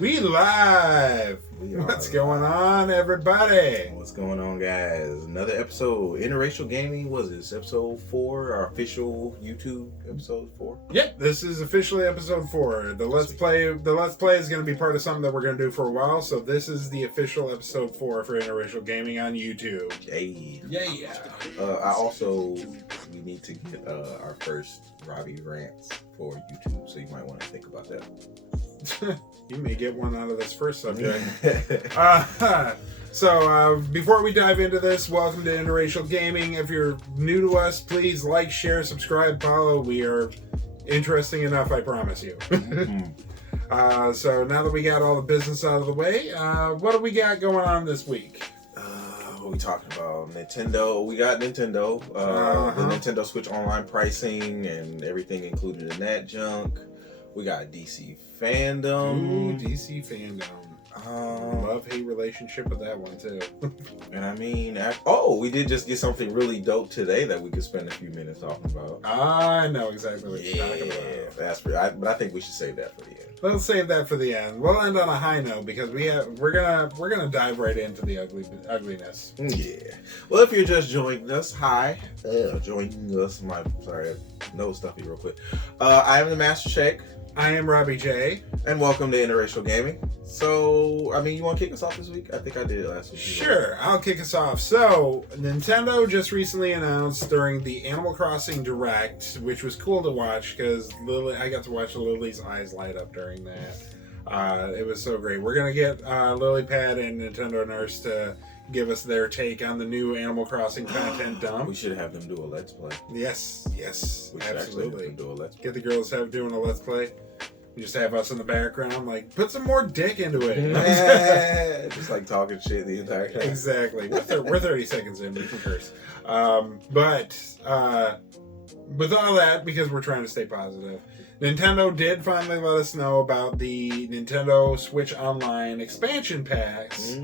We live. What's going on, everybody? What's going on, guys? Another episode. Interracial Gaming. Was this episode 4? Our official YouTube episode 4. Yep, this is officially episode 4. The Let's Play is going to be part of something that we're going to do for a while. So this is the official episode 4 for Interracial Gaming on YouTube. Yay! Yeah. We need to get our first Robbie rants for YouTube. So you might want to think about that. You may get one out of this first subject. So before we dive into this, welcome to Interracial Gaming. If you're new to us, please like, share, subscribe, follow. We are interesting enough, I promise you. So now that we got all the business out of the way, what do we got going on this week? What we talking about? Nintendo. We got Nintendo. The Nintendo Switch Online pricing and everything included in that junk. We got DC fandom. Ooh, DC fandom. Love-hate relationship with that one, too. And I mean, we did just get something really dope today that we could spend a few minutes talking about. I know exactly what you're talking about. But I think we should save that for the end. Let's save that for the end. We'll end on a high note because we're gonna dive right into the ugliness. Yeah. Well, if you're just joining us, hi. Joining us. Nose stuffy real quick. I am the Master Shake. I am Robbie J. And welcome to Interracial Gaming. So, I mean, you want to kick us off this week? I think I did it last week. Sure, I'll kick us off. So, Nintendo just recently announced during the Animal Crossing Direct, which was cool to watch because I got to watch Lily's eyes light up during that. It was so great. We're going to get Lilypad and Nintendo Nurse to give us their take on the new Animal Crossing content dump. We should have them do a Let's Play. Yes, We should absolutely. do a Let's Play. Get the girls doing a Let's Play. You just have us in the background, like, put some more dick into it. Just like talking shit the entire time. Exactly. We're 30 seconds in, we can curse. But with all that, because we're trying to stay positive, Nintendo did finally let us know about the Nintendo Switch Online expansion packs.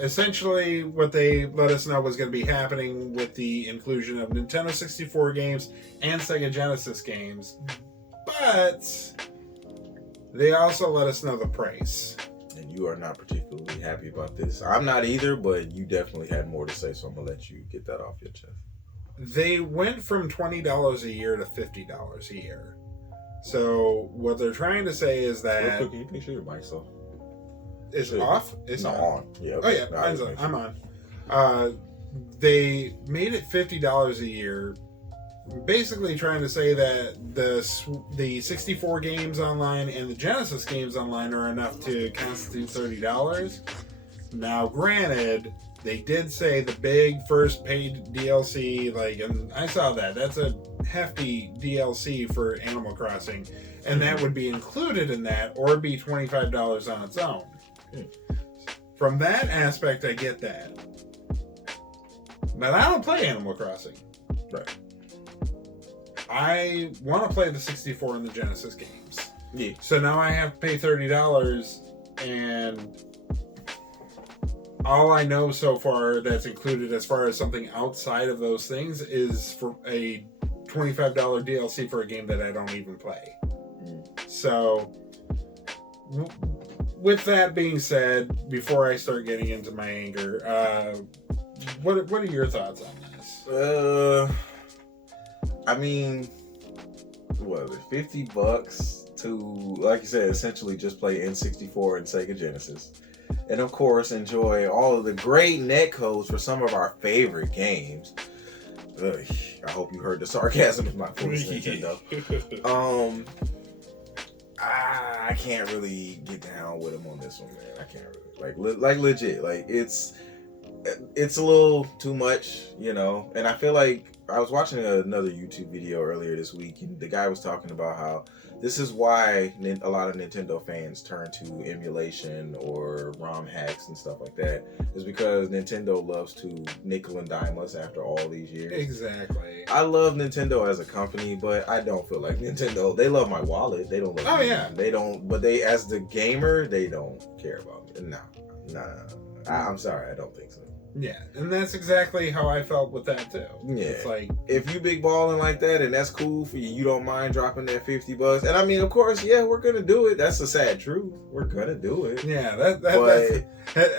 Essentially, what they let us know was going to be happening with the inclusion of Nintendo 64 games and Sega Genesis games. But they also let us know the price. And you are not particularly happy about this. I'm not either, but you definitely had more to say, so I'm going to let you get that off your chest. They went from $20 a year to $50 a year. So what they're trying to say is that... Real quick, can you make sure your mic's off? It's off? It's not on. Yeah. Okay. Oh yeah, mine's on. I'm on. They made it $50 a year, basically trying to say that the 64 games online and the Genesis games online are enough to constitute $30. Now, granted, they did say the big first paid DLC, and I saw that. That's a hefty DLC for Animal Crossing, and that would be included in that, or be $25 on its own. From that aspect, I get that. But I don't play Animal Crossing. Right. I want to play the 64 and the Genesis games. Yeah. So now I have to pay $30, and all I know so far that's included as far as something outside of those things is for a $25 DLC for a game that I don't even play. So, with that being said, before I start getting into my anger, what are your thoughts on this? I mean, what, $50 to, like you said, essentially just play N64 and Sega Genesis. And of course, enjoy all of the great netcodes for some of our favorite games. Ugh, I hope you heard the sarcasm in my voice, Nintendo. I can't really get down with them on this one, man. I can't really, like legit. Like it's a little too much, And I feel like I was watching another YouTube video earlier this week, and the guy was talking about how this is why a lot of Nintendo fans turn to emulation or ROM hacks and stuff like that, is because Nintendo loves to nickel and dime us after all these years. Exactly. I love Nintendo as a company, but I don't feel like Nintendo. They love my wallet. They don't love me. Yeah. They don't, but they, as the gamer, they don't care about me. No. I'm sorry, I don't think so. Yeah, and that's exactly how I felt with that too. Yeah. It's like, if you big balling like that and that's cool for you, you don't mind dropping that $50. And I mean, of course, yeah, we're gonna do it. That's the sad truth. We're gonna do it. yeah, But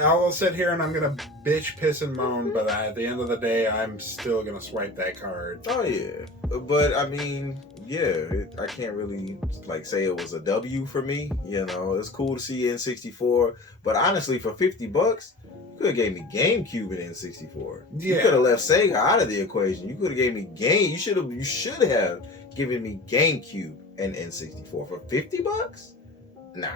I will sit here and I'm gonna bitch, piss, and moan, but at the end of the day, I'm still gonna swipe that card. oh yeah, but I mean, yeah, I can't really like say it was a W for me. You know, it's cool to see N64, but honestly, for $50. You could have gave me GameCube and N64. Yeah. You could have left Sega out of the equation. You could have gave me You should have given me GameCube and N64 for $50. Nah.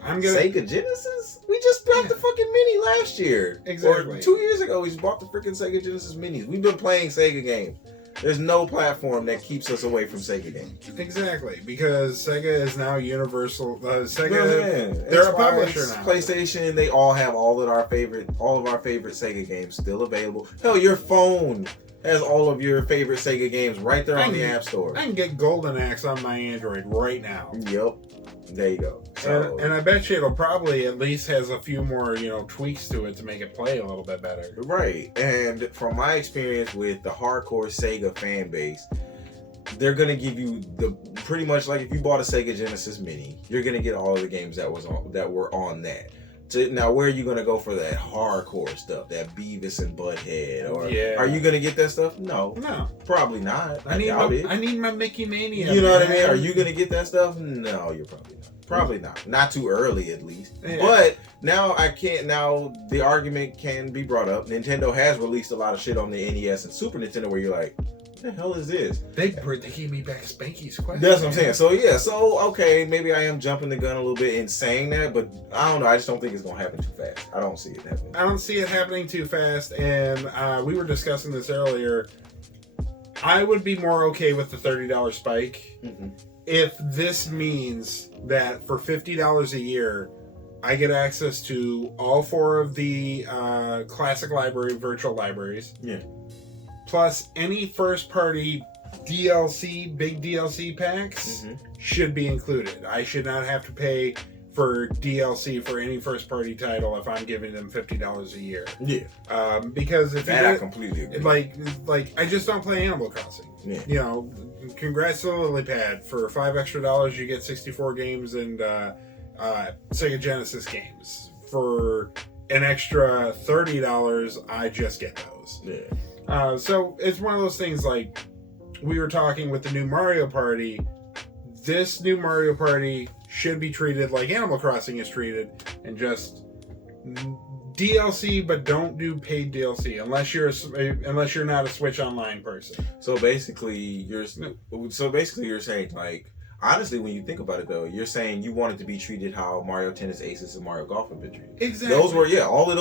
Sega Genesis? We just bought the fucking Mini last year. Exactly. Or 2 years ago, we just bought the freaking Sega Genesis Minis. We've been playing Sega games. There's no platform that keeps us away from Sega games. Exactly, because Sega is now Universal. Sega, they're a publisher now. PlayStation, they all have all of our favorite Sega games still available. Hell, your phone has all of your favorite Sega games right there on the App Store. I can get Golden Axe on my Android right now. Yep. There you go. So, and I bet you it'll probably at least has a few more, tweaks to it to make it play a little bit better. Right. And from my experience with the hardcore Sega fan base, they're gonna give you pretty much like if you bought a Sega Genesis Mini, you're gonna get all of the games that were on that. Now, where are you gonna go for that hardcore stuff, that Beavis and Butthead, or are you gonna get that stuff? No, probably not. I doubt it. I need my Mickey Mania. You know what I mean? Are you gonna get that stuff? No, you're probably not. Probably not. Not too early, at least. Yeah. But now Now the argument can be brought up. Nintendo has released a lot of shit on the NES and Super Nintendo where you're like, what the hell is this? They gave me back Spanky's question. That's what I'm saying. So yeah, okay, maybe I am jumping the gun a little bit in saying that, but I don't know. I just don't think it's gonna happen too fast. I don't see it happening. I don't see it happening too fast, and we were discussing this earlier. I would be more okay with the $30 spike if this means that for $50 a year, I get access to all 4 of the classic library virtual libraries. Yeah. Plus any first-party DLC, big DLC packs should be included. I should not have to pay for DLC for any first-party title if I'm giving them $50 a year. Yeah. Because if I completely agree. Like I just don't play Animal Crossing. Yeah. Congrats to the Lily Pad. For $5 extra, you get 64 games and Sega Genesis games. For an extra $30, I just get those. Yeah. So it's one of those things like we were talking with the new Mario Party. This new Mario Party should be treated like Animal Crossing is treated, and just DLC, but don't do paid DLC unless you're not a Switch Online person. So basically, you're saying, like, honestly, when you think about it, though, you're saying you want it to be treated how Mario Tennis Aces and Mario Golf have been treated. Exactly. Those were all that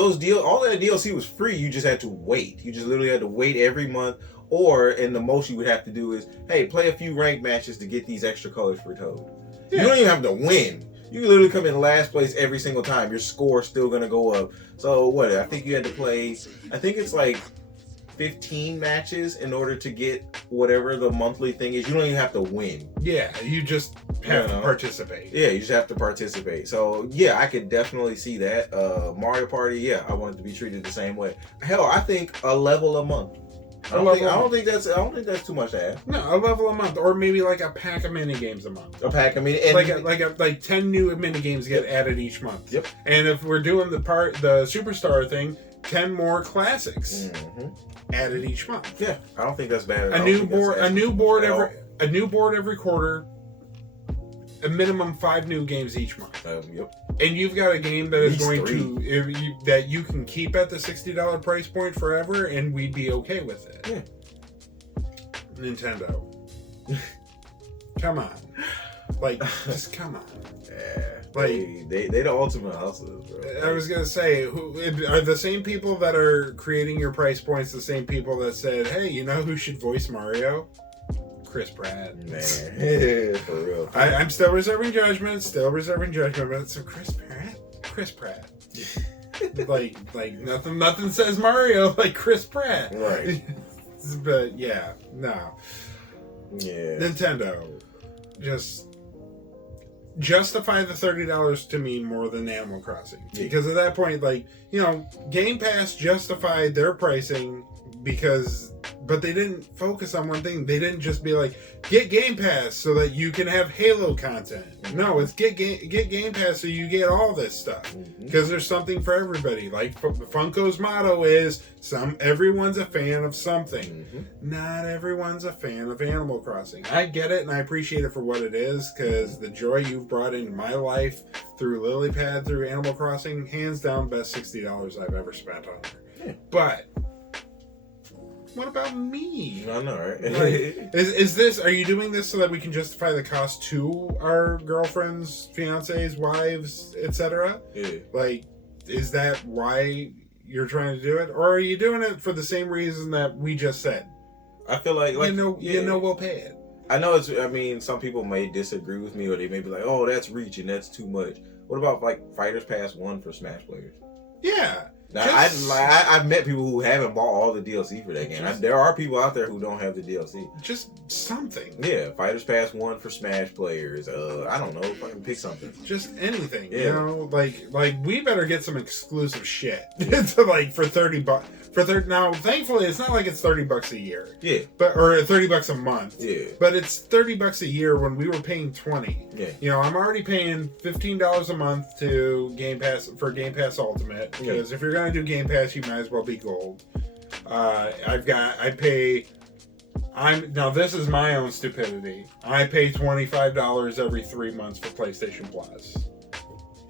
DLC was free. You just had to wait. You just literally had to wait every month. And the most you would have to do is, hey, play a few ranked matches to get these extra colors for Toad. Yeah. You don't even have to win. You literally come in last place every single time. Your score's still going to go up. So what? I think you had to play, I think it's like 15 matches in order to get whatever the monthly thing is. You don't even have to win. Yeah, you just have to participate. Yeah, you just have to participate. So yeah, I could definitely see that. Mario Party, yeah, I want it to be treated the same way. Hell, I think a level a month. I don't think that's too much to ask. No, a level a month, or maybe like a pack of mini games a month. A pack of mini, like 10 new mini games get added each month. Yep. And if we're doing the Superstar thing, 10 more classics added each month. Yeah, I don't think that's bad. A new board every quarter. A minimum 5 new games each month. Yep. And you've got a game that is going to that you can keep at the $60 price point forever, and we'd be okay with it. Yeah. Nintendo, come on, just come on. Yeah, they the ultimate hustlers, bro. I was gonna say, are the same people that are creating your price points the same people that said, "Hey, you know who should voice Mario? Chris Pratt." Man, for real. I'm still reserving judgment. But so Chris Pratt. like nothing says Mario like Chris Pratt. Right. But yeah, no. Yeah. Nintendo, just justify the $30 to me more than Animal Crossing. Yeah. Because at that point, like, you know, Game Pass justified their pricing but they didn't focus on one thing. They didn't just be like, get Game Pass so that you can have Halo content. No, it's get Game Pass so you get all this stuff. Because there's something for everybody. Like Funko's motto is, everyone's a fan of something. Not everyone's a fan of Animal Crossing. I get it and I appreciate it for what it is, because the joy you've brought into my life through Lilypad, through Animal Crossing, hands down best $60 I've ever spent on her. Yeah. But what about me? I know, right? Are you doing this so that we can justify the cost to our girlfriends, fiancés, wives, etc.? Yeah. Like, is that why you're trying to do it? Or are you doing it for the same reason that we just said? I feel like you know we'll pay it. I know some people may disagree with me, or they may be like, oh, that's reaching, that's too much. What about like Fighters Pass 1 for Smash players? Yeah. Now, I've met people who haven't bought all the DLC for that game. There are people out there who don't have the DLC. Just something. Yeah, Fighters Pass 1 for Smash players. I don't know. Fucking pick something. Just anything. Yeah. You know, like we better get some exclusive shit to like for $30. Now, thankfully, it's not like it's $30 a year. Yeah. Or $30 a month. Yeah. But it's $30 a year when we were paying $20. Yeah. You know, I'm already paying $15 a month to Game Pass Ultimate, because if you're gonna do Game Pass, you might as well be gold. This is my own stupidity. I pay $25 every 3 months for PlayStation Plus.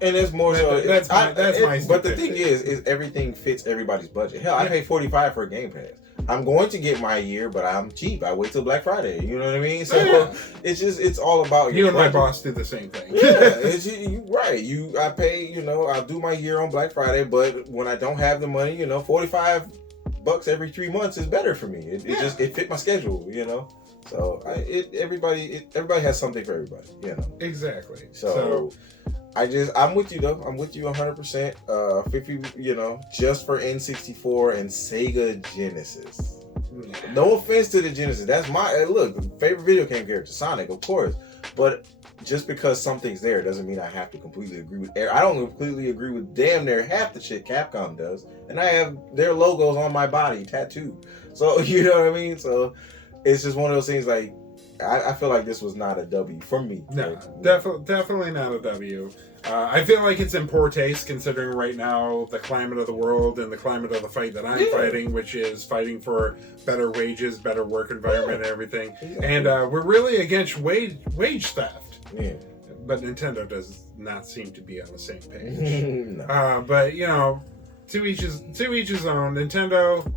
And it's more so. That's my stupidity. But the thing is everything fits everybody's budget. Hell, I pay $45 for a Game Pass. I'm going to get my year, but I'm cheap. I wait till Black Friday. You know what I mean? So it's all about you your and budget. my boss do the same thing. You right. I pay. I'll do my year on Black Friday, but when I don't have the money, $45 every 3 months is better for me. It fit my schedule. So everybody has something for everybody. Exactly. So I'm with you though. I'm with you 100%. 50, just for N64 and Sega Genesis. No offense to the Genesis. That's my favorite video game character, Sonic, of course. But just because something's there doesn't mean I have to completely agree with. I don't completely agree with damn near half the shit Capcom does, and I have their logos on my body tattooed. So you know what I mean. So it's just one of those things like. I feel like this was not a W for me. No, definitely not a W. I feel like it's in poor taste considering right now the climate of the world and the climate of the fight that I'm fighting, which is fighting for better wages, better work environment, and everything. Exactly. And we're really against wage theft. Yeah. But Nintendo does not seem to be on the same page. No. But to each his own. Nintendo.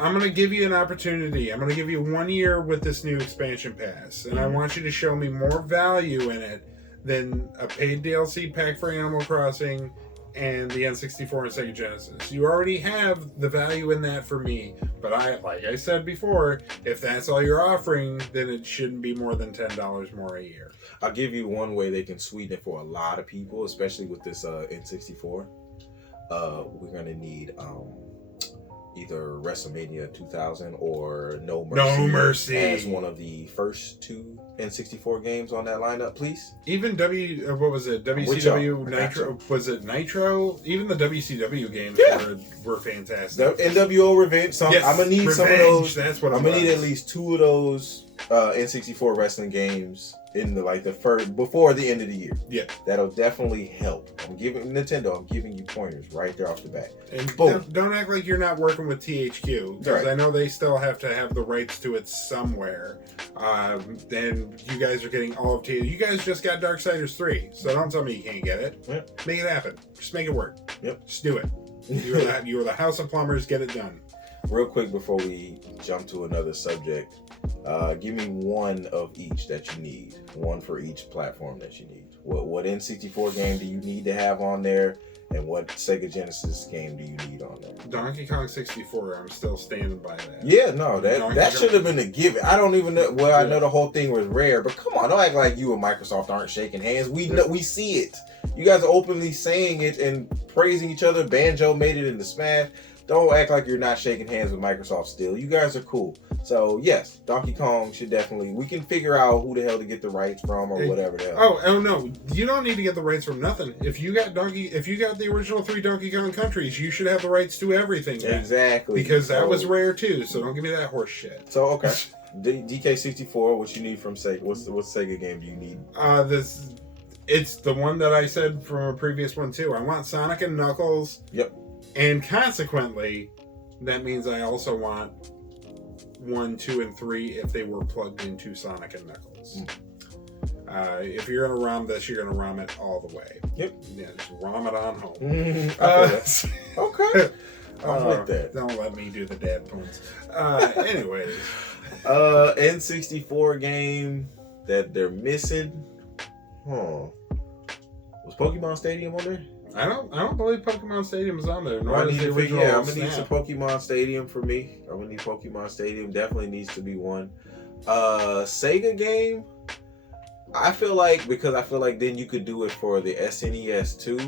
I'm going to give you an opportunity. I'm going to give you 1 year with this new expansion pass. And I want you to show me more value in it than a paid DLC pack for Animal Crossing and the N64 and Sega Genesis. You already have the value in that for me. But like I said before, if that's all you're offering, then it shouldn't be more than $10 more a year. I'll give you one way they can sweeten it for a lot of people, especially with this N64. We're going to need... either WrestleMania 2000 or No Mercy as one of the first two N64 games on that lineup, please. Even WCW Nitro, was it Nitro? Even the WCW games were fantastic. The NWO Revenge. I'm gonna need some of those. That's what I'm gonna need at least 2 of those N64 wrestling games in the first before the end of the year. Yeah, that'll definitely help. I'm giving you pointers right there off the bat. And don't act like you're not working with THQ, because I know they still have to have the rights to it somewhere. And you guys are getting all of THQ. You guys just got Darksiders 3, so don't tell me you can't get it. Yeah. Make it happen. Just make it work. Yep. Just do it. You are the House of Plumbers. Get it done. Real quick before we jump to another subject, give me one of each that you need. One for each platform that you need. What N64 game do you need to have on there? And what Sega Genesis game do you need on there? Donkey Kong 64, I'm still standing by that. Yeah, no, that should have been a given. I don't even know. Well, I know the whole thing was rare, but come on, don't act like you and Microsoft aren't shaking hands. We know, we see it. You guys are openly saying it and praising each other. Banjo made it into Smash. Don't act like you're not shaking hands with Microsoft still. You guys are cool. So yes, Donkey Kong should definitely. We can figure out who the hell to get the rights from or whatever the hell. Oh no! You don't need to get the rights from nothing. If you got the original 3 Donkey Kong countries, you should have the rights to everything. Then. Exactly. Because that was rare too. So don't give me that horse shit. So okay, DK64. What you need from Sega? What Sega game do you need? It's the one that I said from a previous one too. I want Sonic and Knuckles. Yep. And consequently, that means I also want 1, 2, and 3 if they were plugged into Sonic and Knuckles. If you're gonna ROM this, you're gonna ROM it all the way. Yep. Yeah, just ROM it on home. Okay. I'm with that. Don't let me do the dad puns. Anyways. N64 game that they're missing. Was Pokemon Stadium on there? I don't believe Pokemon Stadium is on there. I'm gonna need some Pokemon Stadium for me. I'm gonna need Pokemon Stadium. Definitely needs to be one. Sega game. I feel like then you could do it for the SNES too.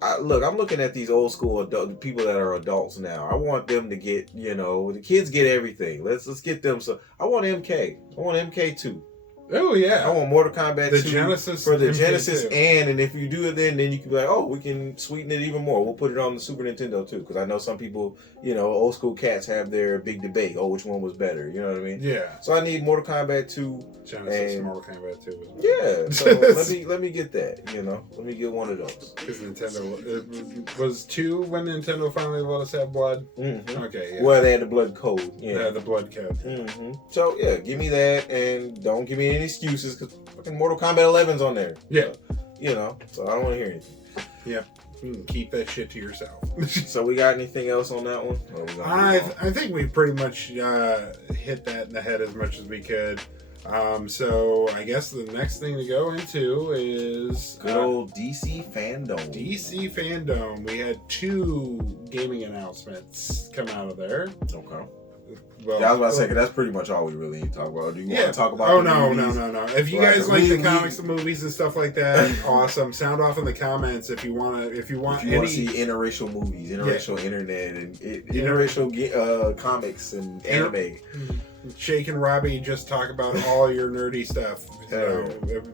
I'm looking at these old school people that are adults now. I want them to get, the kids get everything. Let's get them. So I want MK. I want MK2. Oh yeah, I want Mortal Kombat 2 Genesis for the Genesis, and if you do it, then you can be like, oh, we can sweeten it even more. We'll put it on the Super Nintendo too, because I know some people, old school cats have their big debate. Oh, which one was better? You know what I mean? Yeah. So I need Mortal Kombat 2. Genesis and Mortal Kombat 2. Yeah. So let me get that. Let me get one of those. Because Nintendo it was 2 when Nintendo finally let us have blood. Mm-hmm. Okay. Yeah. Well, they had the blood code. Yeah, the blood code. Mm-hmm. So yeah, give me that, and don't give me any excuses because fucking Mortal Kombat 11's on there. Yeah. So I don't want to hear anything. Yeah. Keep that shit to yourself. So we got anything else on that one? I think we pretty much hit that in the head as much as we could. So I guess the next thing to go into is good old DC Fandom. DC Fandom. We had 2 gaming announcements come out of there. Okay. Well, I was about to say, 'cause that's pretty much all we really need to talk about. Do you want to talk about? Oh no. If you guys like the comics, the movies, and stuff like that, awesome. Sound off in the comments if you want to see interracial movies, interracial internet, and interracial comics and anime. Shake and Robbie just talk about all your nerdy stuff.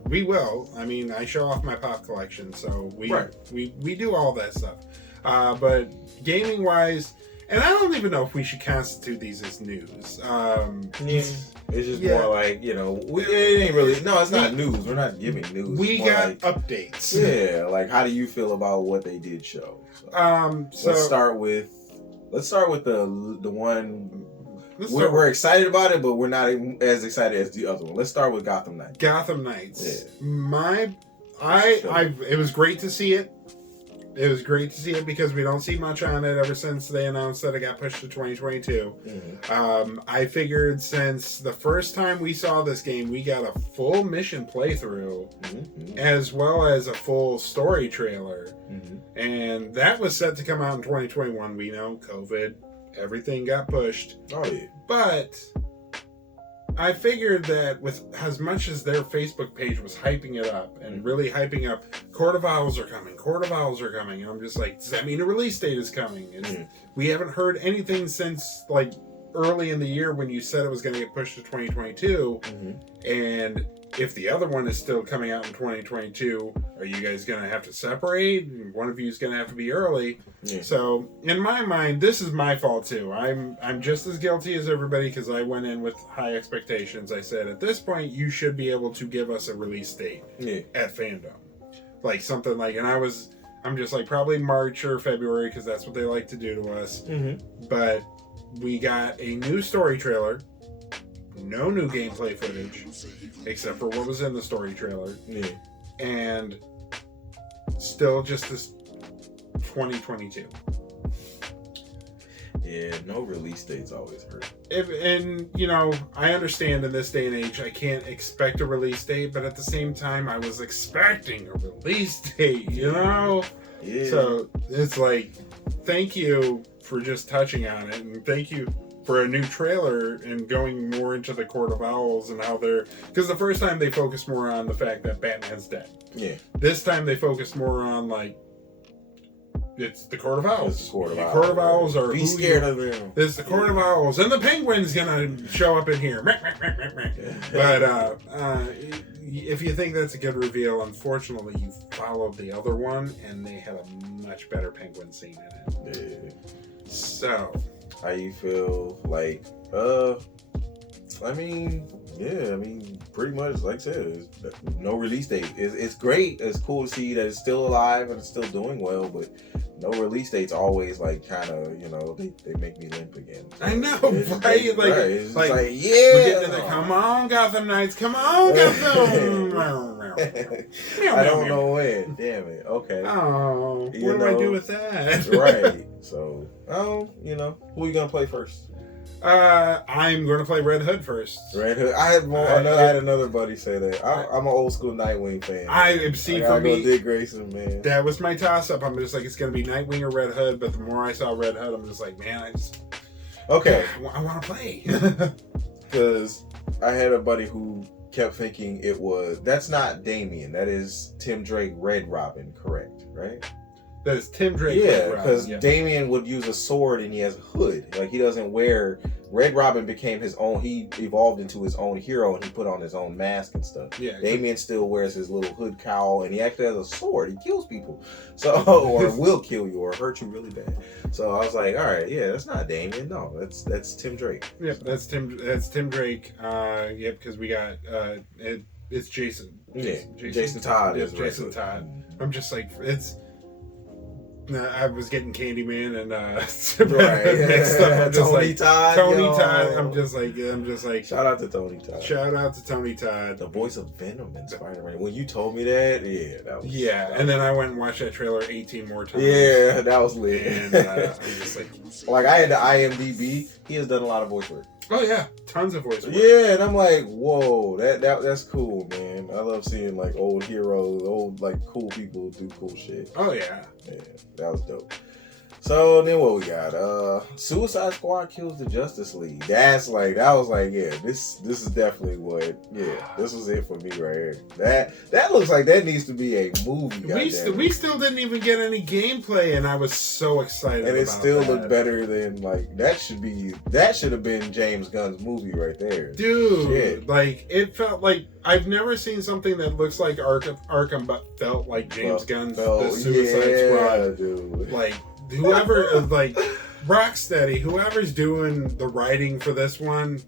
We will. I mean, I show off my pop collection, so we do all that stuff. But gaming wise. And I don't even know if we should constitute these as news. It's just more like, it ain't really, no, it's not news. We're not giving news. We got updates. Yeah, like how do you feel about what they did show? So, let's start with the one. We're excited about it, but we're not as excited as the other one. Let's start with Gotham Knights. Gotham Knights. Yeah. It was great to see it. It was great to see it because we don't see much on it ever since they announced that it got pushed to 2022. Mm-hmm. I figured since the first time we saw this game, we got a full mission playthrough as well as a full story trailer. Mm-hmm. And that was set to come out in 2021. We know COVID, everything got pushed. Oh, yeah. But I figured that with as much as their Facebook page was hyping it up and really hyping up, Court of Owls are coming, and I'm just like, does that mean a release date is coming? And we haven't heard anything since like early in the year when you said it was going to get pushed to 2022. And if the other one is still coming out in 2022, are you guys going to have to separate? One of you is going to have to be early. Yeah. So in my mind, this is my fault too. I'm just as guilty as everybody because I went in with high expectations. I said at this point you should be able to give us a release date at Fandom, like something like. And I'm just like probably March or February because that's what they like to do to us. But we got a new story trailer. No new gameplay footage, except for what was in the story trailer. Yeah. And still just this 2022. Yeah, no release dates always hurt. I understand in this day and age, I can't expect a release date, but at the same time, I was expecting a release date, Yeah. So it's like, thank you for just touching on it, and thank you for a new trailer and going more into the Court of Owls and how because the first time they focused more on the fact that Batman's dead. Yeah. This time they focused more on like It's the Court of Owls. It's the Court of Owls. Court of Owls are be scared of them. It's the Court of Owls, and the penguin's gonna show up in here. But if you think that's a good reveal, unfortunately, you followed the other one, and they had a much better penguin scene in it. Yeah. So, how you feel? Like, pretty much, like I said, no release date. It's great. It's cool to see that it's still alive and it's still doing well, but no release date's always like kind of, they make me limp again. I know, right? It's like, we're getting to come on, Gotham Knights, come on, Gotham. I don't know when. Damn it. Okay. Oh, what do I do with that? Right. So, who are you gonna play first? I'm going to play Red Hood first. Red Hood. I had another buddy say that. I'm an old school Nightwing fan. For me, Dick Grayson, man. That was my toss up. I'm just like, it's going to be Nightwing or Red Hood. But the more I saw Red Hood, I'm just like, man, okay. I want to play. Because I had a buddy who kept thinking that's not Damian. That is Tim Drake Red Robin, correct? Right? That is Tim Drake. Yeah, because Damian would use a sword and he has a hood. Like, he doesn't wear... Red Robin became his own... He evolved into his own hero and he put on his own mask and stuff. Yeah. Damian still wears his little hood cowl and he actually has a sword. He kills people. So, or will kill you or hurt you really bad. So I was like, all right, yeah, that's not Damian. No, that's Tim Drake. Yep, that's Tim Drake. Yep, because we got... it's Jason. Jason Todd. Yes, Jason Todd. I'm just like, it's... I was getting Candyman and mixed up. Tony Todd. I'm just like. Shout out to Tony Todd. Shout out to Tony Todd, the voice of Venom in Spider-Man. When you told me that, that was. And then I went and watched that trailer 18 more times. Yeah, that was lit. And I'm just like I had the IMDb. He has done a lot of voice work. Oh yeah, tons of voice work. Yeah, and I'm like, whoa, that's cool, man. I love seeing like old heroes, like cool people do cool shit. Oh yeah. Yeah, that was dope. So then what we got? Suicide Squad kills the Justice League. That was like, yeah, this is definitely this was it for me right here. That looks like that needs to be a movie. We still didn't even get any gameplay, and I was so excited. And it still looked better than that should have been James Gunn's movie right there. Dude, shit. Like it felt like I've never seen something that looks like Arkham but felt like James Gunn's The Suicide Squad. Dude. Like whoever like Rocksteady, whoever's doing the writing for this one,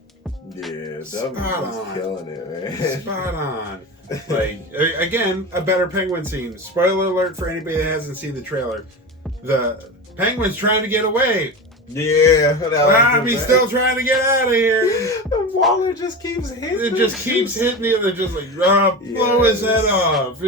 spot on, killing it, man. Spot on. Like again, a better penguin scene. Spoiler alert for anybody that hasn't seen the trailer: the penguin's trying to get away. Yeah, he's still trying to get out of here. Waller just keeps hitting. It just keeps hitting him. They're just like, blow his head off.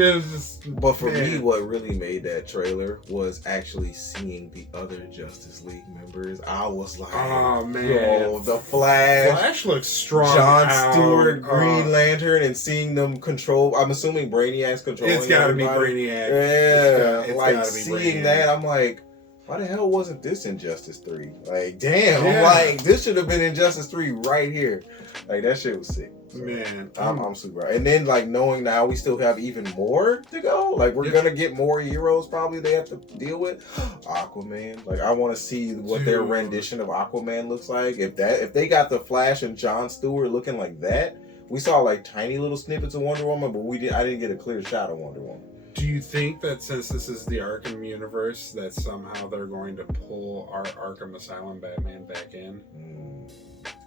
But for me, what really made that trailer was actually seeing the other Justice League members. I was like, oh man, the Flash. Flash looks strong. John Stewart, Green Lantern, and seeing them control. I'm assuming Brainiac's controlling. It's got to be Brainiac. Yeah, it's like seeing that, I'm like, why the hell wasn't this in Justice 3? Like, damn, I'm like, this should have been in Justice 3 right here. Like, that shit was sick. So, man, I'm super. And then, like, knowing now we still have even more to go. Like, we're gonna get more heroes probably they have to deal with. Aquaman. Like, I want to see what their rendition of Aquaman looks like. If they got the Flash and John Stewart looking like that, we saw like tiny little snippets of Wonder Woman, but I didn't get a clear shot of Wonder Woman. Do you think that since this is the Arkham universe, that somehow they're going to pull our Arkham Asylum Batman back in?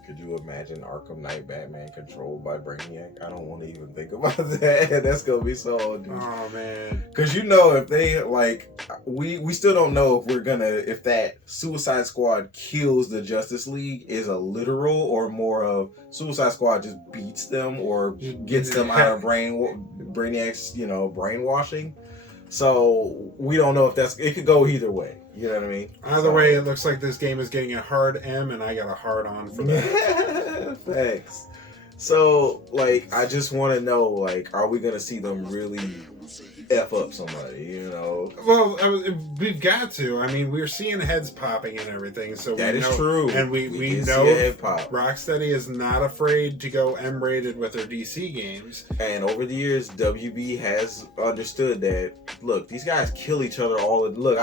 Could you imagine Arkham Knight Batman controlled by Brainiac? I don't want to even think about that. That's gonna be so. Dude. Oh man. Because if they we still don't know if that Suicide Squad kills the Justice League is a literal or more of Suicide Squad just beats them or gets them out of Brainiac's brainwashing. So we don't know if it could go either way. You know what I mean? Either way, it looks like this game is getting a hard M, and I got a hard on for that. Thanks. So, I just want to know, are we going to see them really F up somebody, you know. Well, we've got to. I mean, we're seeing heads popping and everything, so That we is know, true. and we did know see a head pop. Rocksteady is not afraid to go M-rated with their DC games. And over the years, WB has understood that. Look, these guys kill each other all. Look,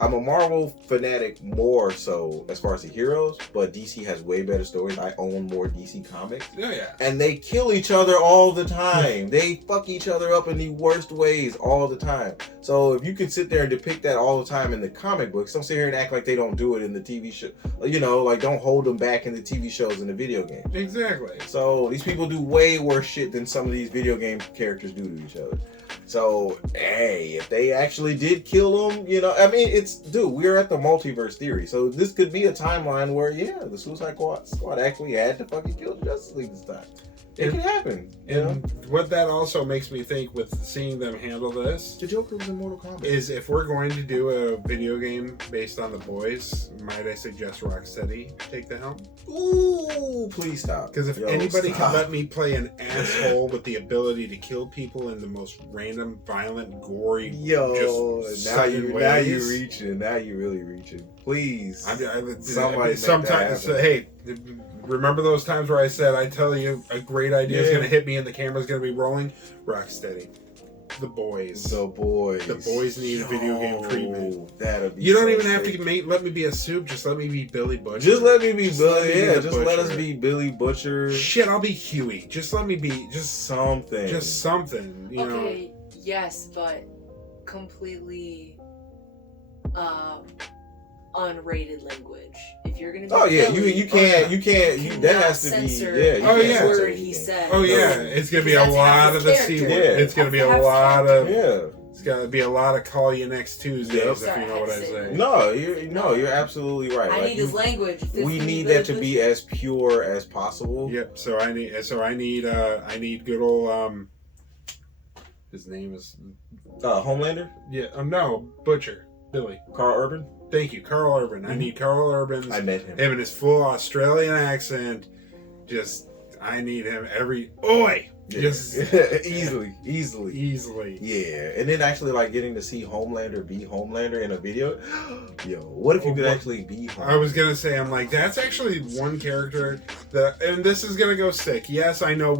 I'm a Marvel fanatic more so as far as the heroes, but DC has way better stories. I own more DC comics. Yeah. And they kill each other all the time. They fuck each other up in the worst ways all the time. So if you can sit there and depict that all the time in the comic books, don't sit here and act like they don't do it in the TV show. You know, like don't hold them back in the TV shows and the video games. Exactly. So these people do way worse shit than some of these video game characters do to each other. So, hey, if they actually did kill him, you know, I mean, we're at the multiverse theory. So this could be a timeline where, yeah, the Suicide Squad actually had to fucking kill Justice League this time. It can happen. And what that also makes me think with seeing them handle this, the Joker was in Mortal Kombat, is if we're going to do a video game based on The Boys, might I suggest Rocksteady take the helm? Ooh, please stop. Because if anybody can let me play an asshole with the ability to kill people in the most random, violent, gory, now you're reaching. Now you're really reaching. Please, sometimes. Hey, remember those times where I said I tell you a great idea is going to hit me and the camera's going to be rolling? Rocksteady. The Boys. The Boys need a video game treatment. You don't even have to let me be a soup. Just let me be Billy Butcher. Just let me be Billy. Yeah, just let us be Billy Butcher. Shit, I'll be Huey. Just let me be something. Just something. You know? Yes, but completely unrated language. If you're gonna be you can't. That has to be. Yeah. Word he said. It's gonna be a lot of the C word. It's gonna be a lot of. It's gotta be a lot of call you next Tuesday, if you know what I say. No, you're absolutely right. I need his language. We need that to be as pure as possible. Yep. So I need good old his name is Homelander. Yeah. No, Butcher. Billy. Carl Urban. Thank you, Carl Urban. Mm-hmm. I need Carl Urban's. I met him. Him in his full Australian accent. I need him every. Oi! Yeah. Just easily. Yeah, and then actually like getting to see Homelander be Homelander in a video. Yo, what if you could actually be Homelander? I was gonna say, I'm like, that's actually one character that, and this is gonna go sick. Yes, I know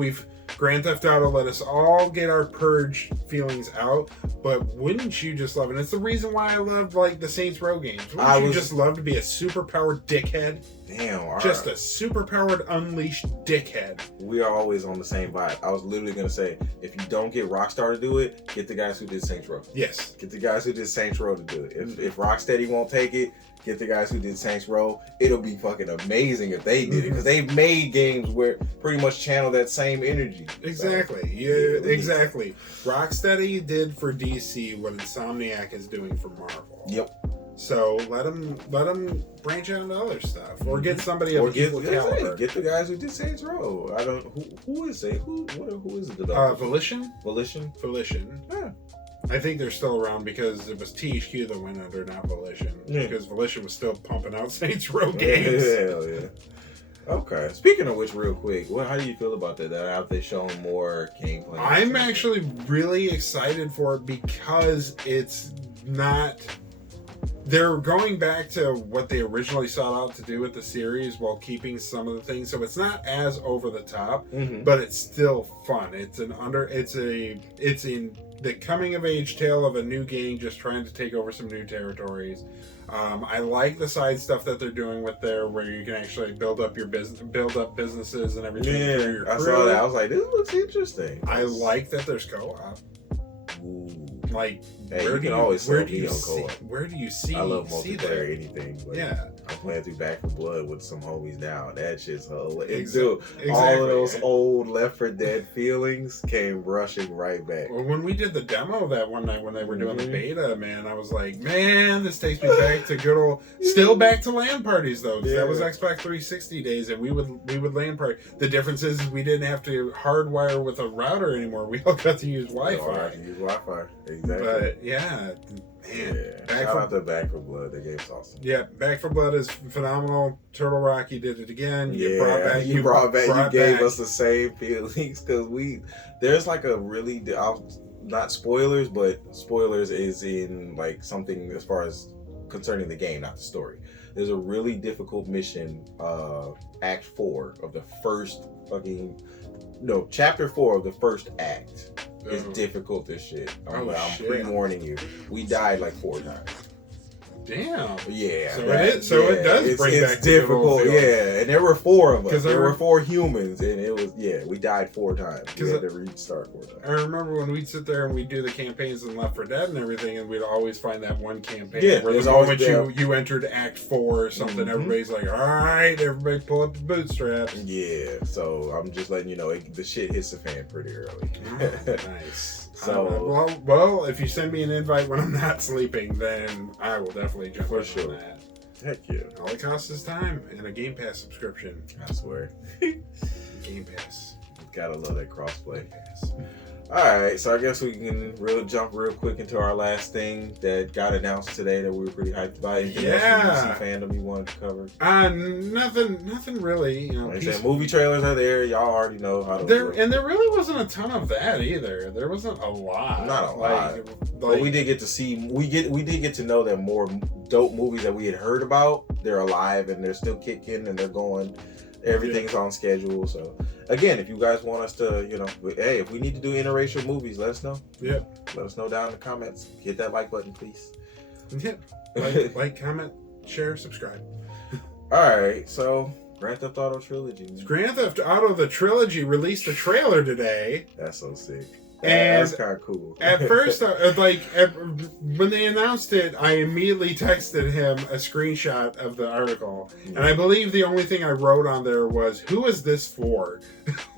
Grand Theft Auto let us all get our purge feelings out, but wouldn't you just love it? And it's the reason why I love like the Saints Row games. Wouldn't you just love to be a superpowered dickhead? Damn, just a superpowered unleashed dickhead. We are always on the same vibe. I was literally gonna say, if you don't get Rockstar to do it, get the guys who did Saints Row. Yes, get the guys who did Saints Row to do it. If Rocksteady won't take it, get the guys who did Saints Row. It'll be fucking amazing if they did it, because they've made games where pretty much channel that same energy. Exactly. Exactly. Rocksteady did for DC what Insomniac is doing for Marvel. Yep. So let them branch out into other stuff, or get somebody of equal caliber. Get the guys who did Saints Row. I don't. Who is it? Who is the developer? Volition. Yeah. I think they're still around because it was THQ that went under, not Volition. Yeah. Because Volition was still pumping out Saints Row games. Hell yeah. Okay. Speaking of which, real quick, how do you feel about that? Have they shown more gameplay? I'm actually really excited for it because it's not. They're going back to what they originally sought out to do with the series while keeping some of the things, so it's not as over the top, but it's still fun. It's in the coming of age tale of a new gang just trying to take over some new territories. I like the side stuff that they're doing with there, where you can actually build up businesses and everything. Yeah, I saw that. I was like, this looks interesting. I like that there's co-op. Ooh. Like, hey, where do you see? I love multiplayer anything. But yeah, I'm playing through Back 4 Blood with some homies now. That shit's hilarious. Exactly. All of those old Left 4 Dead feelings came rushing right back. Well, when we did the demo that one night when they were doing the beta, man, I was like, man, this takes me back to good old. Still back to LAN parties though. Yeah. That was Xbox 360 days, and we would LAN party. The difference is we didn't have to hardwire with a router anymore. We all got to use Wi-Fi. Exactly. But yeah, man. Shout out to Back 4 Blood. The game's awesome. Yeah, Back 4 Blood is phenomenal. Turtle Rock, you did it again. You brought back. You gave us the same feelings because there's like a really not spoilers, but spoilers is in like something as far as concerning the game, not the story. There's a really difficult mission, Act 4 of the first Chapter 4 of the first act is difficult as shit. I'm pre-warning you. We died like 4 times. Damn. Yeah. So it does bring back difficult. Yeah, and there were 4 of us. There were 4 humans, and it was we died 4 times. We had to restart 4 times. I remember when we'd sit there and we'd do the campaigns in Left 4 Dead and everything, and we'd always find that one campaign where the moment you entered Act 4 or something, everybody's like, all right, everybody pull up the bootstraps. Yeah. So I'm just letting you know the shit hits the fan pretty early. Nice. So well, if you send me an invite when I'm not sleeping, then I will definitely jump on that. Heck yeah. All it costs is time and a Game Pass subscription. I swear. Game Pass. Gotta love that crossplay. Game Pass. Alright, so I guess we can jump real quick into our last thing that got announced today that we were pretty hyped about. Anything else from DC fandom you wanted to cover? Nothing really. Like I said, movie trailers are there. Y'all already know how to there, and there really wasn't a ton of that either. There wasn't a lot. Not a lot. But we did get to see. We did get to know that more dope movies that we had heard about. They're alive and they're still kicking and they're going. Everything's on schedule. So again, if you guys want us to, hey, if we need to do interracial movies, let us know. Yep. Let us know down in the comments. Hit that like button, please. Yep. Like, comment, share, subscribe. All right. So Grand Theft Auto Trilogy. Grand Theft Auto the Trilogy released a trailer today. That's so sick. And that's kind of cool. At first, when they announced it, I immediately texted him a screenshot of the article. And I believe the only thing I wrote on there was, who is this for?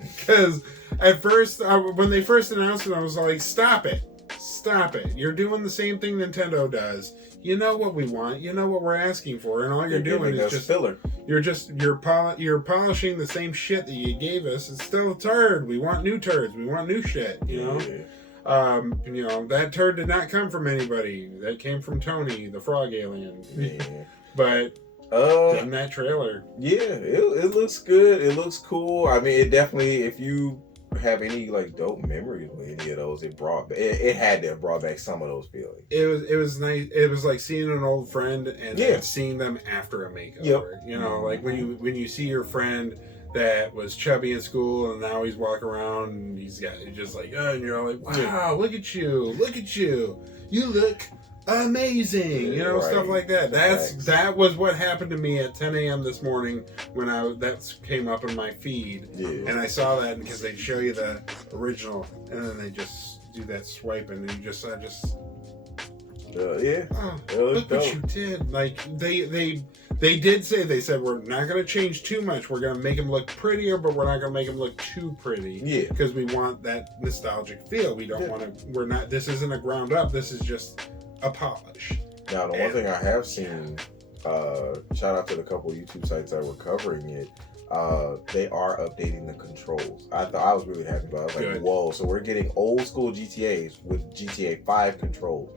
Because at first, when they first announced it, I was like, stop it. Stop it. You're doing the same thing Nintendo does. You know what we want. You know what we're asking for. And all you're doing is just filler. You're polishing the same shit that you gave us. It's still a turd. We want new turds. We want new shit, you know? Yeah. That turd did not come from anybody. That came from Tony, the frog alien. Yeah. But in that trailer. Yeah, it looks good. It looks cool. I mean, it definitely, if you have any like dope memories with any of those, it had to have brought back some of those feelings. It was nice. It was like seeing an old friend and then seeing them after a makeover. Yep. Like when you see your friend that was chubby in school and now he's walking around and he's just like, and you're like, wow, look at you, you look amazing, stuff like that. That was what happened to me at 10 a.m. this morning when that came up in my feed, and I saw that because they show you the original, and then they just do that swipe, and you just look what you did. Like they did say, they said, we're not going to change too much. We're going to make him look prettier, but we're not going to make him look too pretty. Yeah, because we want that nostalgic feel. We don't want to. This isn't a ground up. This is just a polish. Now, the one thing I have seen, shout out to the couple of YouTube sites that were covering it, they are updating the controls. I was really happy about it. I was like, whoa, so we're getting old school GTAs with GTA 5 controls.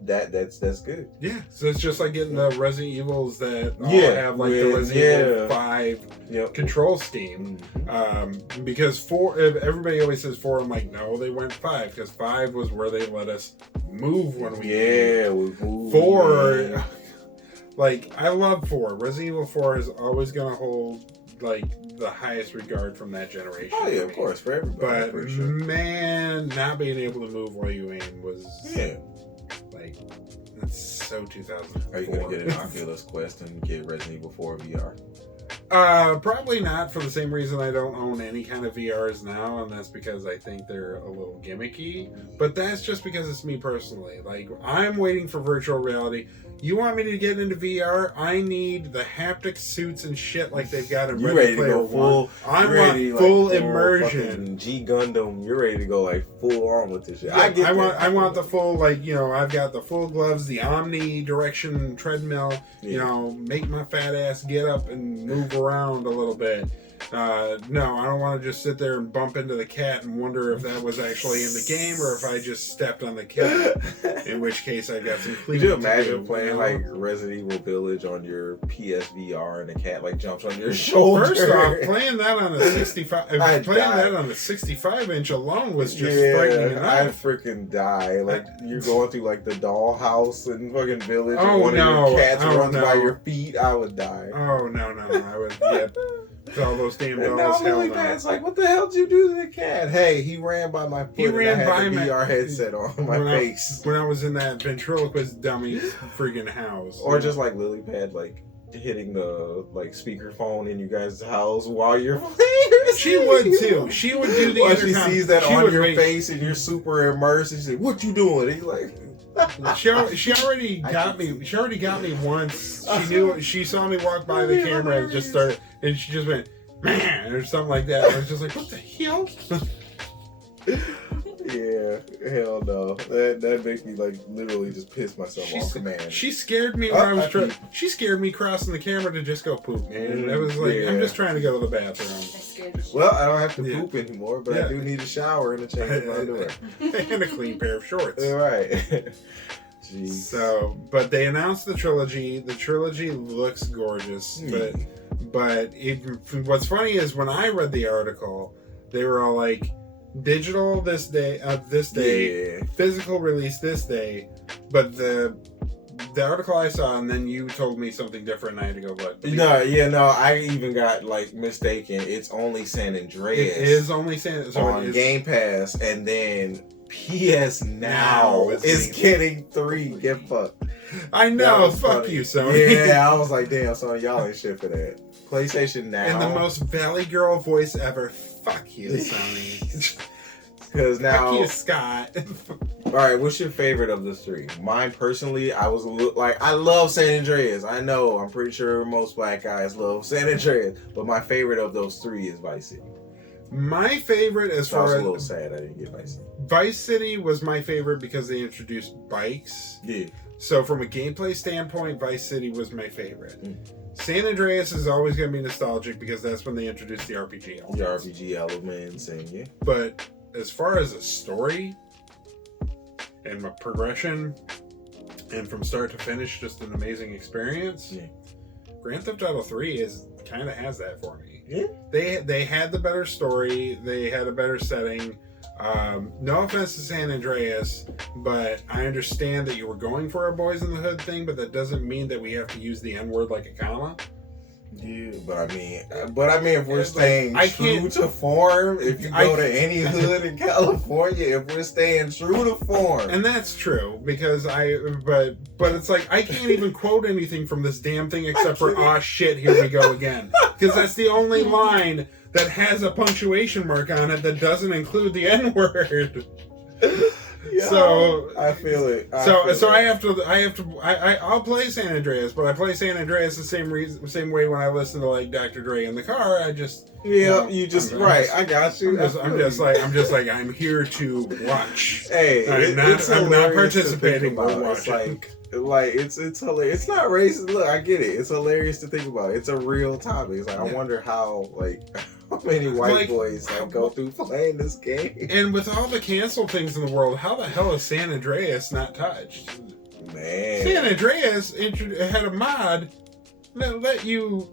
That's good. Yeah, so it's just like getting the Resident Evils that all have like the Resident Evil 5 control scheme. Because 4, everybody always says 4. I'm like, no, they went 5 because 5 was where they let us move when we moved. 4, like I love 4. Resident Evil 4 is always gonna hold like the highest regard from that generation. Oh yeah, of course, for everybody. But man, not being able to move while you aim was like, that's so 2004. Are you gonna get an Oculus Quest and get Resident Evil 4 VR? Probably not, for the same reason I don't own any kind of VRs now, and that's because I think they're a little gimmicky. But that's just because it's me personally. Like, I'm waiting for virtual reality. You want me to get into VR? I need the haptic suits and shit like they've got in Ready Player One. I want full immersion. G Gundam. You're ready to go like full on with this shit. Yeah, I want the full, like, I've got the full gloves, the omni direction treadmill. Make my fat ass get up and move around a little bit. No, I don't want to just sit there and bump into the cat and wonder if that was actually in the game or if I just stepped on the cat. In which case, I got some cleaning. Could you imagine playing you know? like Resident Evil Village on your PSVR and the cat like jumps on your shoulder? First off, playing that on a 65, that on a 65-inch alone was just frightening enough. I'd freaking die. Like you're going through like the dollhouse and fucking Village, and Oh, one of no. your cats Oh, runs no. by your feet. I would die. Oh no, I would. Yep. All those damn And dolls. now Hell Lily no. Pad's like, what the hell did you do to the cat? Hey, he ran by my foot. He ran and I by had the my- VR headset on my face. When I was in that ventriloquist dummy friggin' house. Or just like Lily Pad, like hitting the like speakerphone in you guys' house while you're playing. She would too. She would do the While she intercom. sees that She on would your make- face and you're super immersed, and she's like, "What you doing?" And he's like, She already got me. She already got me once. She knew. She saw me walk by the camera and just started, and she just went, "Man," or something like that. I was just like, "What the hell?" Yeah, hell no. That makes me like literally just piss myself off command. She scared me when I was I trying. peed. She scared me crossing the camera to just go poop, man. It was like I'm Yeah. just trying to go to the bathroom. That scared the shit. Well, I don't have to Yeah. poop anymore, but Yeah. I do need a shower and a change of underwear. And a clean pair of shorts. All right. Jeez. So, but they announced the trilogy. The trilogy looks gorgeous, but what's funny is when I read the article, they were all like, digital this day, Yeah. physical release this day, but the article I saw, and then you told me something different, and I had to go look. No, I even got like mistaken. It's only San Andreas. It is only saying on Game Pass, and then PS Now is getting 3. Get fucked. I know. That was Fuck funny. you, Sony. Yeah, I was like, damn, Sony, y'all ain't shit for that. PlayStation Now. And the most Valley Girl voice ever. Fuck you, Sony. Because now, Fuck you, Scott. all right, what's your favorite of the 3? Mine personally, I was I love San Andreas. I know, I'm pretty sure most black guys love San Andreas, but my favorite of those 3 is Vice City. My favorite, as So I was far a little as sad I didn't get Vice City. Vice City was my favorite because they introduced bikes. Yeah. So from a gameplay standpoint, Vice City was my favorite. Mm. San Andreas is always going to be nostalgic because that's when they introduced the RPG elements. The RPG elements and yeah. But as far as a story and a progression and from start to finish, just an amazing experience. Yeah. Grand Theft Auto 3 kind of has that for me. Yeah. They had the better story. They had a better setting. No offense to San Andreas, but I understand that you were going for a Boys in the Hood thing, but that doesn't mean that we have to use the N-word like a comma. Yeah, but I mean, if we're It's like, staying I true can't- to form, if you go to any hood in California, if we're staying true to form, And that's true because but it's like I can't even quote anything from this damn thing except for "aw shit, here we go again," because that's the only line that has a punctuation mark on it that doesn't include the N-word. So I feel it. I'll play San Andreas, but I play San Andreas the same way when I listen to like Dr. Dre in the car. I just I got you. I'm just like I'm here to watch. Hey, I'm not hilarious to participating, think but about. It's watching. like it's hilarious. It's not racist. Look, I get it. It's hilarious to think about. It's a real topic. It's like I wonder how many white boys go through playing this game. And with all the canceled things in the world, how the hell is San Andreas not touched? Man, San Andreas had a mod that let you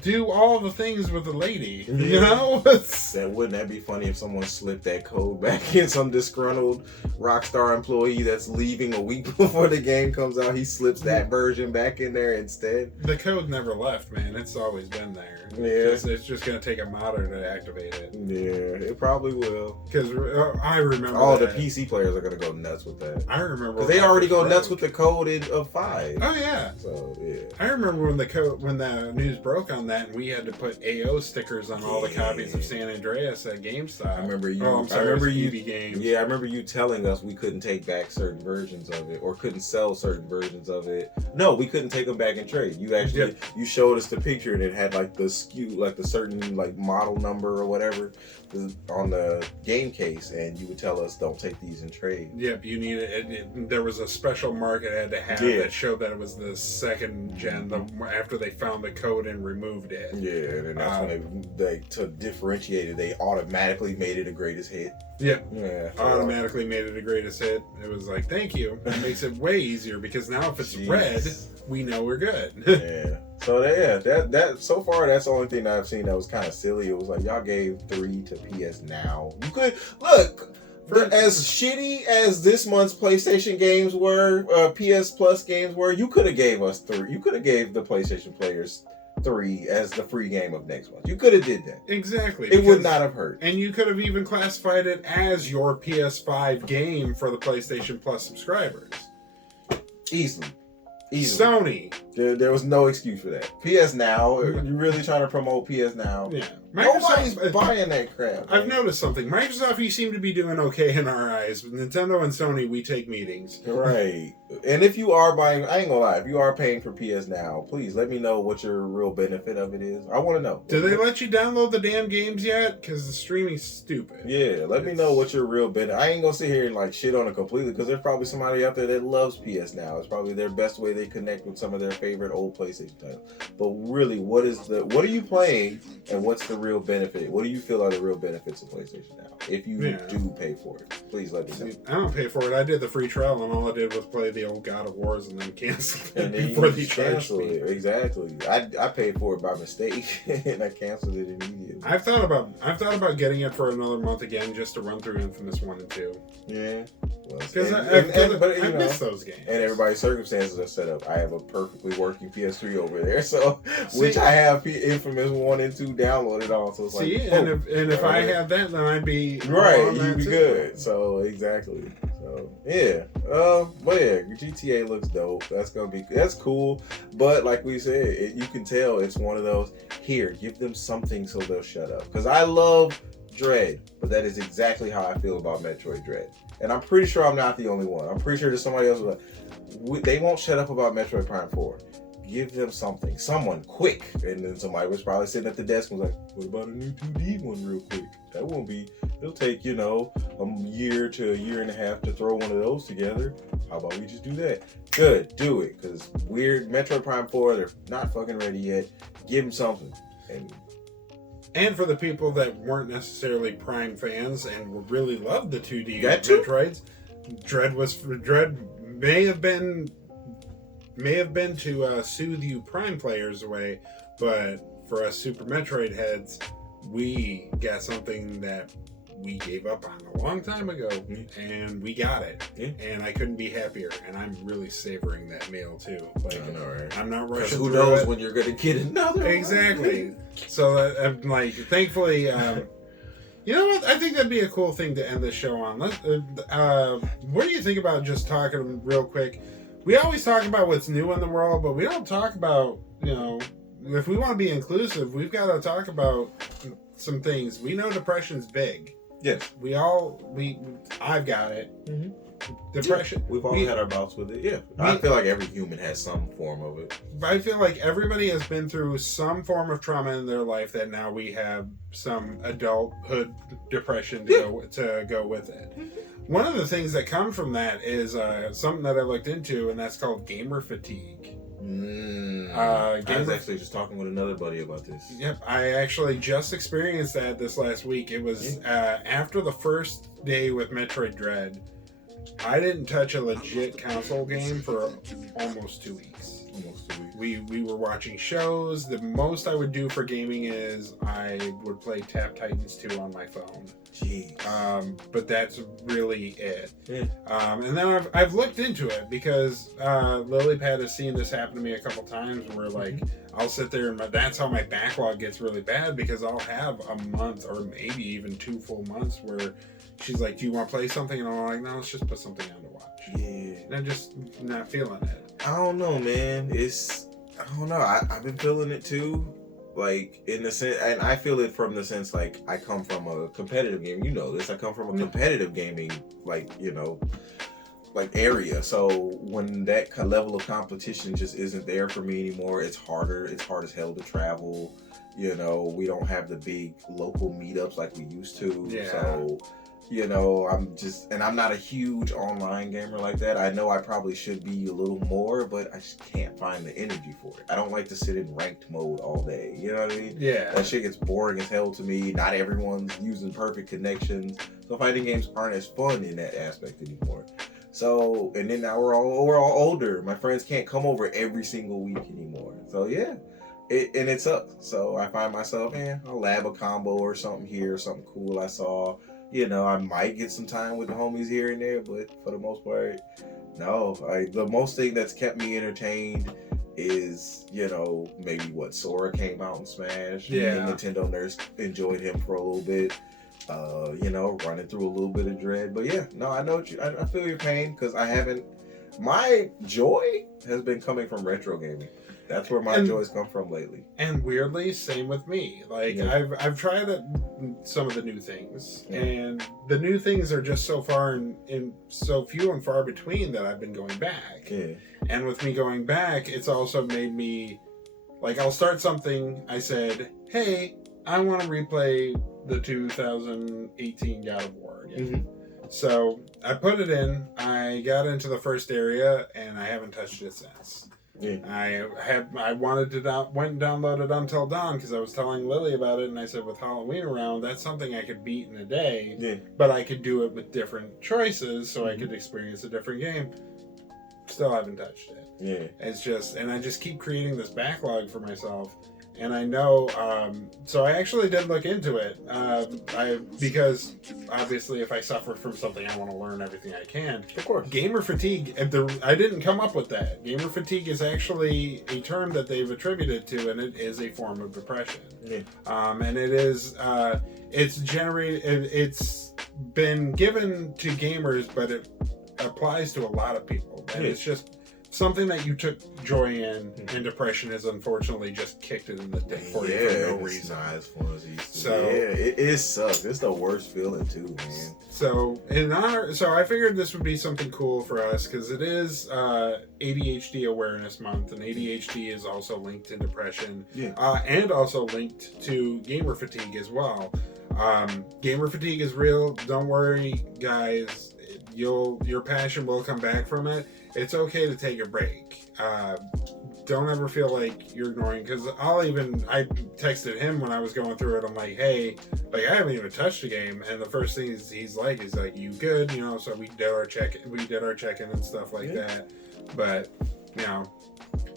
do all the things with the lady. You know? Wouldn't that be funny if someone slipped that code back in? Some disgruntled Rockstar employee that's leaving a week before the game comes out, he slips that version back in there instead. The code never left, man. It's always been there. Yeah. It's just going to take a modder to activate it. Yeah, it probably will. Because I remember All the that. PC players are going to go nuts with that. I remember. Because they already go nuts with the code of 5. Oh, yeah. So, yeah. I remember when the news broke on that, and we had to put AO stickers on all the copies of San Andreas at GameStop. I remember you. Oh, I'm sorry, I remember it was you. EB Games. Yeah, I remember you telling us we couldn't take back certain versions of it, or couldn't sell certain versions of it. No, we couldn't take them back in trade. You actually you showed us the picture, and it had like the SKU, like the certain like model number or whatever on the game case, and you would tell us don't take these in trade. Yep, you needed it. There was a special mark it had to have that showed that it was the second gen. After they found the code and removed removed it. Yeah, and then that's when they to differentiate it, they automatically made it a greatest hit. Yep. Yeah. Automatically made it a greatest hit. It was like, thank you. It makes it way easier because now if it's red, we know we're good. Yeah. So that so far that's the only thing that I've seen that was kind of silly. It was like y'all gave 3 to PS Now. You could look as shitty as this month's PlayStation games were, PS Plus games were. You could have gave us 3. You could have gave the PlayStation players 3 as the free game of next month. You could have did that. Exactly. It would not have hurt. And you could have even classified it as your PS5 game for the PlayStation Plus subscribers. Easily. Sony. There was no excuse for that. PS Now, you're really trying to promote PS Now. Yeah. Nobody's buying that crap. I've noticed something. Microsoft, you seem to be doing okay in our eyes. With Nintendo and Sony, we take meetings. Right. And if you are buying, I ain't gonna lie, if you are paying for PS Now, please let me know what your real benefit of it is. I want to know. Do they let you download the damn games yet? Because the streaming's stupid. Yeah, let me know what your real benefit. I ain't gonna sit here and like shit on it completely because there's probably somebody out there that loves PS Now. It's probably their best way they connect with some of their favorite old PlayStation titles. But really, what are you playing and what's the real benefit? What do you feel are the real benefits of PlayStation Now? If you do pay for it, please let me know. I don't pay for it. I did the free trial and all I did was play the old God of Wars and then cancel it And then before you they charged me. Exactly. I paid for it by mistake and I canceled it immediately. I've thought about getting it for another month again just to run through Infamous 1 and 2. Yeah. Because I miss those games. And everybody's circumstances are set up. I have a perfectly working PS3 over there, so which I have Infamous 1 and 2 downloaded on. So it's like, if I had that, then I'd be right. You'd be good. So exactly. So yeah. But yeah, GTA looks dope. That's cool. But like we said, you can tell it's one of those. Here, give them something so they'll shut up. Because I love Dread, but that is exactly how I feel about Metroid Dread. And I'm pretty sure I'm not the only one. I'm pretty sure there's somebody else they won't shut up about Metroid Prime 4. Give them something. Someone quick. And then somebody was probably sitting at the desk and was like, what about a new 2D one real quick? That won't be, it'll take, a year to a year and a half to throw one of those together. How about we just do that? Good, do it. Because Metroid Prime 4, they're not fucking ready yet. Give them something. And for the people that weren't necessarily Prime fans and really loved the 2D Metroids, Dread may have been to soothe you Prime players away, but for us Super Metroid heads, we got something that we gave up on a long time ago, and we got it. Yeah. And I couldn't be happier, and I'm really savoring that meal too. Like, I know, right? I'm not rushing. Who knows when you're gonna get another? Exactly. So I'm like, thankfully, you know what? I think that'd be a cool thing to end the show on. What do you think about just talking real quick? We always talk about what's new in the world, but we don't talk about, if we want to be inclusive, we've got to talk about some things. We know depression's big. Yes. I've got it. Mm-hmm. Depression. Yeah, we've all had our bouts with it. Yeah. I feel like every human has some form of it. I feel like everybody has been through some form of trauma in their life that now we have some adulthood depression to go with it. Mm-hmm. One of the things that come from that is something that I looked into, and that's called gamer fatigue. I was actually just talking with another buddy about this. Yep, I actually just experienced that this last week. It was after the first day with Metroid Dread. I didn't touch a legit console game for almost 2 weeks. We were watching shows. The most I would do for gaming is I would play Tap Titans 2 on my phone. Jeez. But that's really it. Yeah. And then I've looked into it because Lilypad has seen this happen to me a couple times where like I'll sit there and that's how my backlog gets really bad because I'll have a month or maybe even 2 full months where she's like, do you want to play something? And I'm like, no, let's just put something on to watch. Yeah. And I'm just not feeling it. I don't know, man. I don't know. I've been feeling it too. Like, in the sense, and I feel it from the sense, like, I come from a competitive game. You know this. I come from a competitive gaming, area. So when that level of competition just isn't there for me anymore, it's harder. It's hard as hell to travel. We don't have the big local meetups like we used to. Yeah. So You know, I'm not a huge online gamer like that. I know I probably should be a little more, but I just can't find the energy for it. I don't like to sit in ranked mode all day. You know what I mean? Yeah. That shit gets boring as hell to me. Not everyone's using perfect connections. So fighting games aren't as fun in that aspect anymore. So, and then now we're all older. My friends can't come over every single week anymore. So yeah. It sucks. So I find myself, I'll lab a combo or something here, something cool I saw. You know, I might get some time with the homies here and there, but for the most part, no. The most thing that's kept me entertained is, you know, maybe what Sora came out in Smash. Yeah. And Nintendo nerds enjoyed him for a little bit. You know, running through a little bit of dread. But yeah, no, I know I feel your pain because my joy has been coming from retro gaming. That's where my joys come from lately. And weirdly, same with me. Like I've tried some of the new things, and the new things are just so far and so few and far between that I've been going back. Yeah. And with me going back, it's also made me like I'll start something. I said, "Hey, I want to replay the 2018 God of War again." Mm-hmm. So I put it in. I got into the first area, and I haven't touched it since. Yeah. I wanted to went and downloaded Until Dawn because I was telling Lily about it, and I said with Halloween around, that's something I could beat in a day. Yeah. But I could do it with different choices, so I could experience a different game. Still haven't touched it. Yeah. It's just, and I just keep creating this backlog for myself. And I know, so I actually did look into it. Because obviously, if I suffer from something, I want to learn everything I can. Of course. Gamer fatigue. I didn't come up with that. Gamer fatigue is actually a term that they've attributed to, and it is a form of depression. Yeah. And it is, it's generated. It's been given to gamers, but it applies to a lot of people, and it's just something that you took joy in, and depression has unfortunately just kicked it in the dick for you for no reason. Not as fun as it used to. So it sucks. It's the worst feeling too, man. So I figured this would be something cool for us because it is ADHD Awareness Month, and ADHD is also linked to depression, and also linked to gamer fatigue as well. Gamer fatigue is real. Don't worry, guys. Your passion will come back from it. It's okay to take a break. Don't ever feel like you're ignoring, because I texted him when I was going through it. I'm like, hey, like I haven't even touched the game, and the first thing he's like, you good? You know, so we did our check-in and stuff like that. But you know,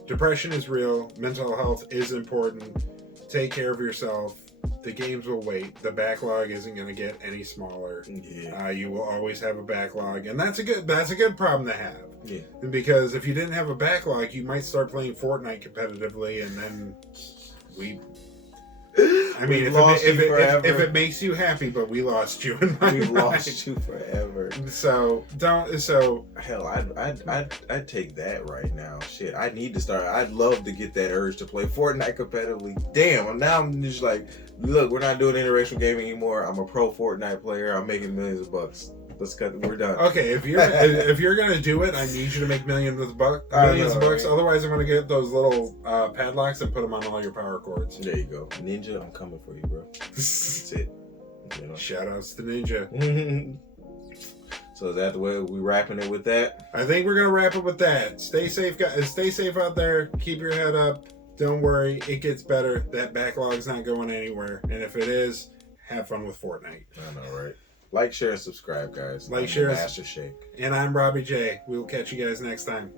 depression is real. Mental health is important. Take care of yourself. The games will wait. The backlog isn't going to get any smaller. Yeah. You will always have a backlog, and that's a good problem to have. Yeah. Because if you didn't have a backlog, you might start playing Fortnite competitively, and then if it makes you happy, but we lost you. We lost you forever. So hell, I'd take that right now. Shit, I need to start. I'd love to get that urge to play Fortnite competitively. Damn, I'm just like, look, we're not doing interracial gaming anymore. I'm a pro Fortnite player. I'm making millions of bucks. Let's cut. We're done. Okay, if you're gonna do it, I need you to make millions of bucks. Otherwise, I'm gonna get those little padlocks and put them on all your power cords. There you go, Ninja. I'm coming for you, bro. That's it. You know. Shout outs to Ninja. So is that the way we wrapping it with that? I think we're gonna wrap it with that. Stay safe, guys. Stay safe out there. Keep your head up. Don't worry, it gets better. That backlog's not going anywhere. And if it is, have fun with Fortnite. I know, right? Like, share, and subscribe, guys. Like, share, Master Shake. And I'm Robbie J. We will catch you guys next time.